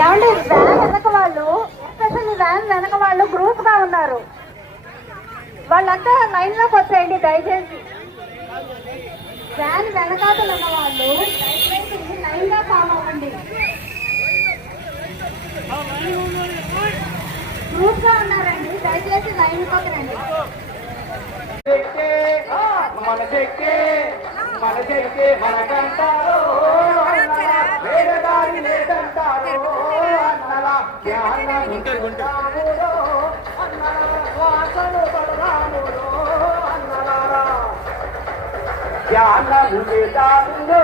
ఏమండి వ్యాన్ వెనక వాళ్ళు, ఎస్పెషల్లీ వ్యాన్ వెనక వాళ్ళు గ్రూప్ గా ఉన్నారు. వాళ్ళంతా లైన్ లోకి వచ్చేయండి దయచేసి. వ్యాన్ వెనకాతలు ఉన్న వాళ్ళు దయచేసి లైన్ గా ఫామ్ అవ్వండి. గ్రూప్ గా ఉన్నారండి, దయచేసి లైన్ లోకి రండి. మనకంటారు వేరదారి లేదంటారు అన్నలా జ్ఞానము వేదాములో